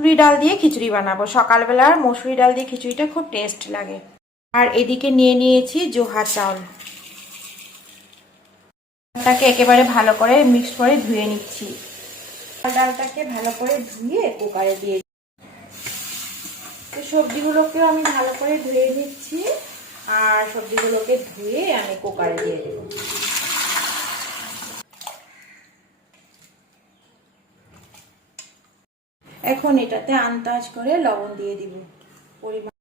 মসুরি ডাল দিয়ে খিচুড়ি বানাবো। সকালবেলার মসুরি ডাল দিয়ে খিচুড়িটা খুব টেস্ট লাগে। আর এদিকে নিয়ে নিয়েছি জোহা চাউল। ডালটাকে একেবারে ভালো করে মিক্স করে ধুয়ে নিচ্ছি। ডালটাকে ভালো করে ধুয়ে কুকারে দিয়ে সবজিগুলোকেও আমি ভালো করে ধুয়ে নিচ্ছি। আর সবজিগুলোকে ধুয়ে আমি কুকারে দিয়ে দেবো। এখন এটাতে আন্দাজ করে লবণ দিয়ে দিব পরিমাণ।